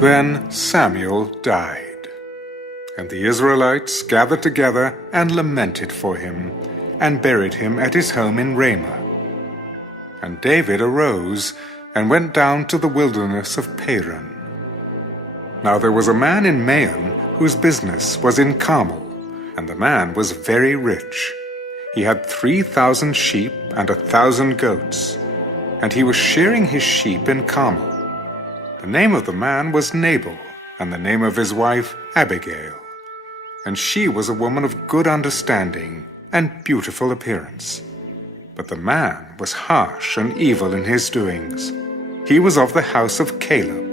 Then Samuel died, and the Israelites gathered together and lamented for him, and buried him at his home in Ramah. And David arose and went down to the wilderness of Paran. Now there was a man in Maon whose business was in Carmel, and the man was very rich. He had 3,000 sheep and 1,000 goats, and he was shearing his sheep in Carmel. The name of the man was Nabal, and the name of his wife Abigail. And she was a woman of good understanding and beautiful appearance. But the man was harsh and evil in his doings. He was of the house of Caleb.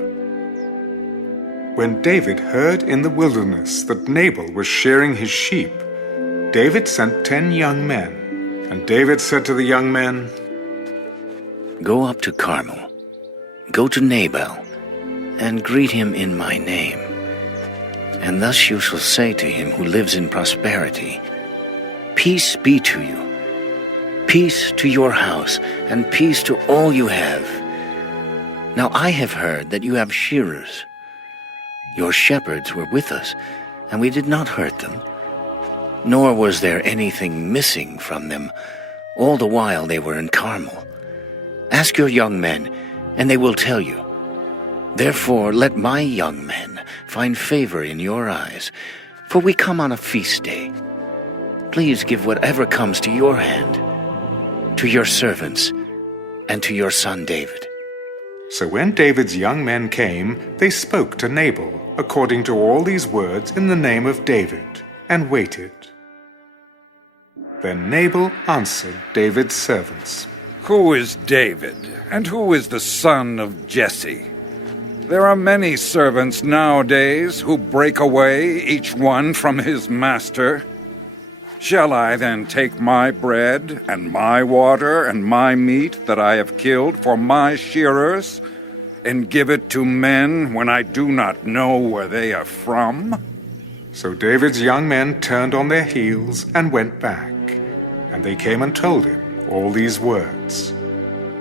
When David heard in the wilderness that Nabal was shearing his sheep, David sent 10 young men. And David said to the young men, "Go up to Carmel, go to Nabal, and greet him in my name. And thus you shall say to him who lives in prosperity, Peace be to you, peace to your house, and peace to all you have. Now I have heard that you have shearers. Your shepherds were with us, and we did not hurt them, nor was there anything missing from them all the while they were in Carmel. Ask your young men, and they will tell you. Therefore let my young men find favor in your eyes, for we come on a feast day. Please give whatever comes to your hand, to your servants, and to your son David." So when David's young men came, they spoke to Nabal according to all these words in the name of David, and waited. Then Nabal answered David's servants, "Who is David, and who is the son of Jesse? There are many servants nowadays who break away, each one from his master. Shall I then take my bread and my water and my meat that I have killed for my shearers, and give it to men when I do not know where they are from?" So David's young men turned on their heels and went back, and they came and told him all these words.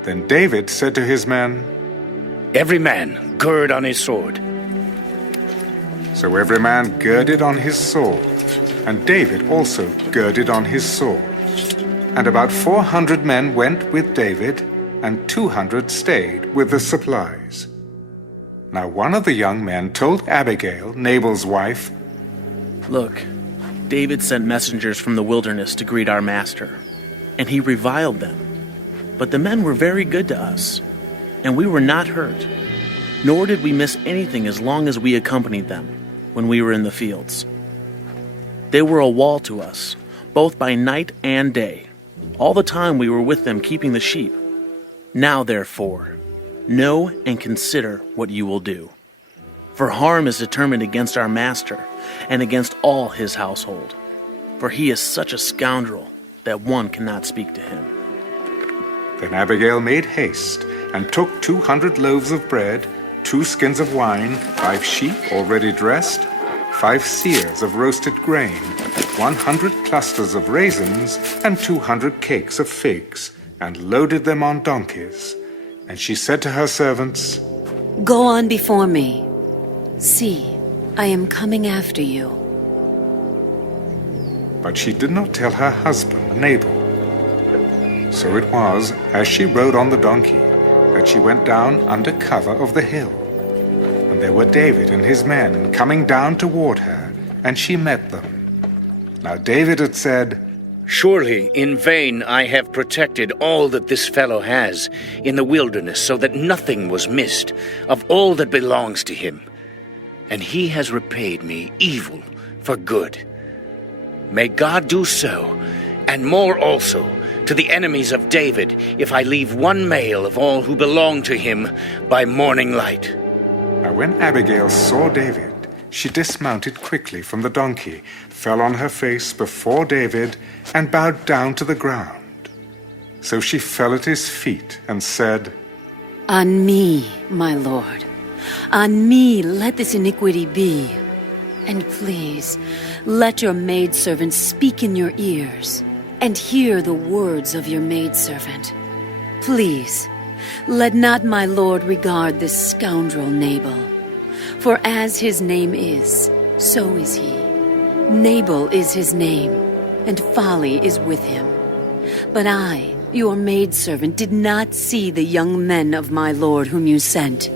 Then David said to his men, "Every man gird on his sword." So every man girded on his sword, and David also girded on his sword. And about 400 men went with David, and 200 stayed with the supplies. Now one of the young men told Abigail, Nabal's wife, "Look, David sent messengers from the wilderness to greet our master, and he reviled them. But the men were very good to us, and we were not hurt, nor did we miss anything as long as we accompanied them when we were in the fields. They were a wall to us, both by night and day, all the time we were with them keeping the sheep. Now, therefore, know and consider what you will do. For harm is determined against our master and against all his household, for he is such a scoundrel that one cannot speak to him." Then Abigail made haste, and took 200 loaves of bread, 2 skins of wine, 5 sheep already dressed, 5 seahs of roasted grain, 100 clusters of raisins, and 200 cakes of figs, and loaded them on donkeys. And she said to her servants, "Go on before me. See, I am coming after you." But she did not tell her husband Nabal. So it was, as she rode on the donkey, that she went down under cover of the hill. And there were David and his men coming down toward her, and she met them. Now David had said, "Surely in vain I have protected all that this fellow has in the wilderness, so that nothing was missed of all that belongs to him. And he has repaid me evil for good. May God do so, and more also, to the enemies of David, if I leave one male of all who belong to him by morning light." Now when Abigail saw David, she dismounted quickly from the donkey, fell on her face before David, and bowed down to the ground. So she fell at his feet and said, "On me, my lord, on me let this iniquity be. And please, let your maidservant speak in your ears, and hear the words of your maidservant. Please, let not my lord regard this scoundrel Nabal, For as his name is, so is he. Nabal is his name, and folly is with him. But I, your maidservant, did not see the young men of my lord whom you sent.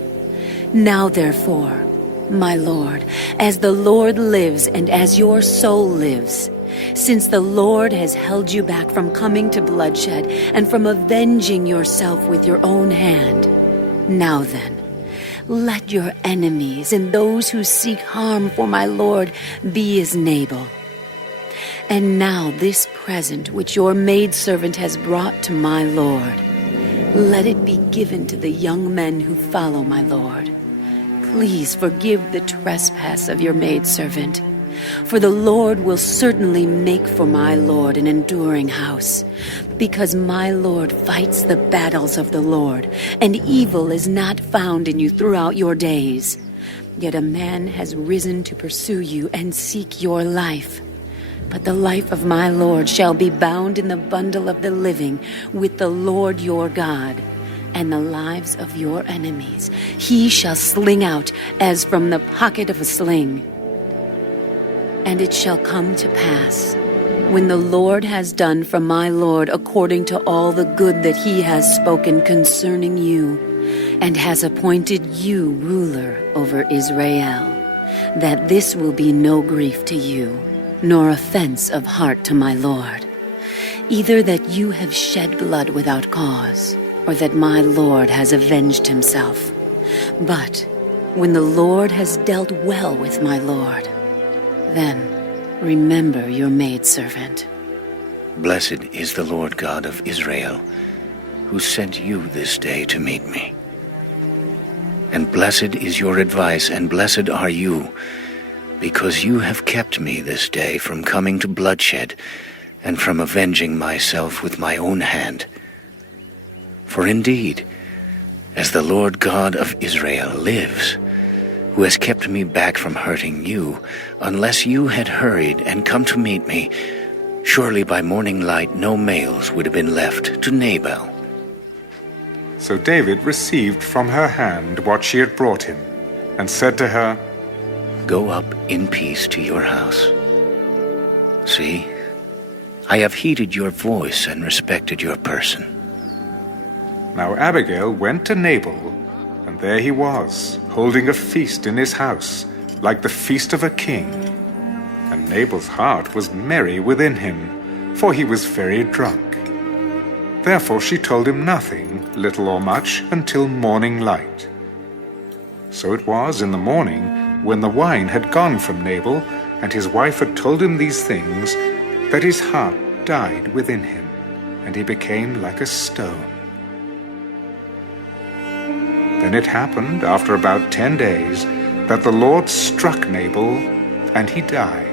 Now therefore, my lord, as the Lord lives and as your soul lives, since the Lord has held you back from coming to bloodshed and from avenging yourself with your own hand, now then, let your enemies and those who seek harm for my lord be as Nabal. And now this present which your maidservant has brought to my lord, let it be given to the young men who follow my lord. Please forgive the trespass of your maidservant, for the Lord will certainly make for my lord an enduring house, because my lord fights the battles of the Lord, and evil is not found in you throughout your days. Yet a man has risen to pursue you and seek your life. But the life of my lord shall be bound in the bundle of the living with the Lord your God, and the lives of your enemies he shall sling out as from the pocket of a sling. And it shall come to pass, when the Lord has done for my lord according to all the good that he has spoken concerning you, and has appointed you ruler over Israel, that this will be no grief to you, nor offense of heart to my lord, either that you have shed blood without cause, or that my lord has avenged himself. But when the Lord has dealt well with my lord, then remember your maidservant. Blessed is the Lord God of Israel, who sent you this day to meet me. And blessed is your advice, and blessed are you, because you have kept me this day from coming to bloodshed, and from avenging myself with my own hand. For indeed, as the Lord God of Israel lives, who has kept me back from hurting you, unless you had hurried and come to meet me, surely by morning light no males would have been left to Nabal. So David received from her hand what she had brought him, and said to her, Go up in peace to your house. See, I have heeded your voice and respected your person. Now Abigail went to Nabal, and there he was, holding a feast in his house, like the feast of a king. And Nabal's heart was merry within him, for he was very drunk. Therefore she told him nothing, little or much, until morning light. So it was in the morning, when the wine had gone from Nabal, and his wife had told him these things, that his heart died within him, and he became like a stone. Then it happened, after about 10 days, that the Lord struck Nabal, and he died.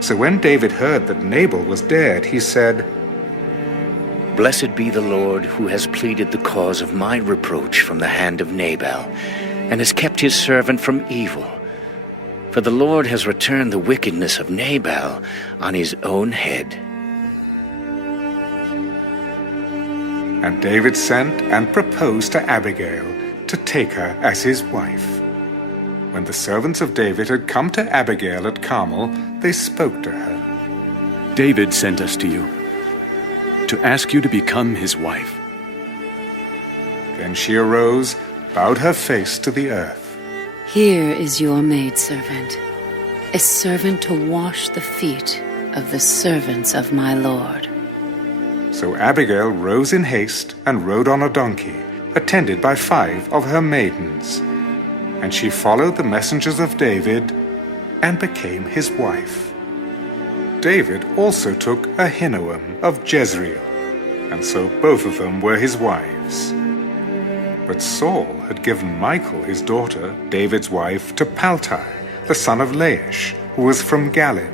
So when David heard that Nabal was dead, he said, Blessed be the Lord, who has pleaded the cause of my reproach from the hand of Nabal, and has kept his servant from evil. For the Lord has returned the wickedness of Nabal on his own head. And David sent and proposed to Abigail to take her as his wife. When the servants of David had come to Abigail at Carmel, they spoke to her. David sent us to you, to ask you to become his wife. Then she arose, bowed her face to the earth. Here is your maidservant, a servant to wash the feet of the servants of my lord. So Abigail rose in haste and rode on a donkey, attended by 5 of her maidens. And she followed the messengers of David and became his wife. David also took Ahinoam of Jezreel, and so both of them were his wives. But Saul had given Michal his daughter, David's wife, to Paltai, the son of Laish, who was from Galim.